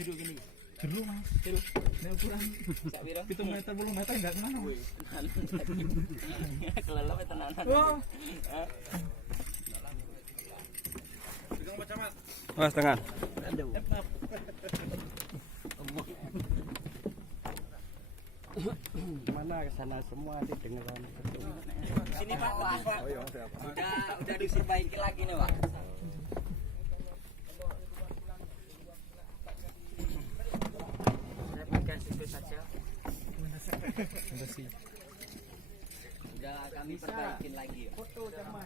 Jeruk gini. Jeruk mas. Jeruk. Ini ukuran Sak piro? 7 meter 10 meter enggak kemana. Kelelep tenanan. Wah. Mas tangan. Mana ke sana semua didengeran. Sini Pak, Pak. Oh iya, siap. Udah diperbaiki lagi nih, Pak. Saya pakai situ saja. Udah kami perbaikin lagi. Foto sama.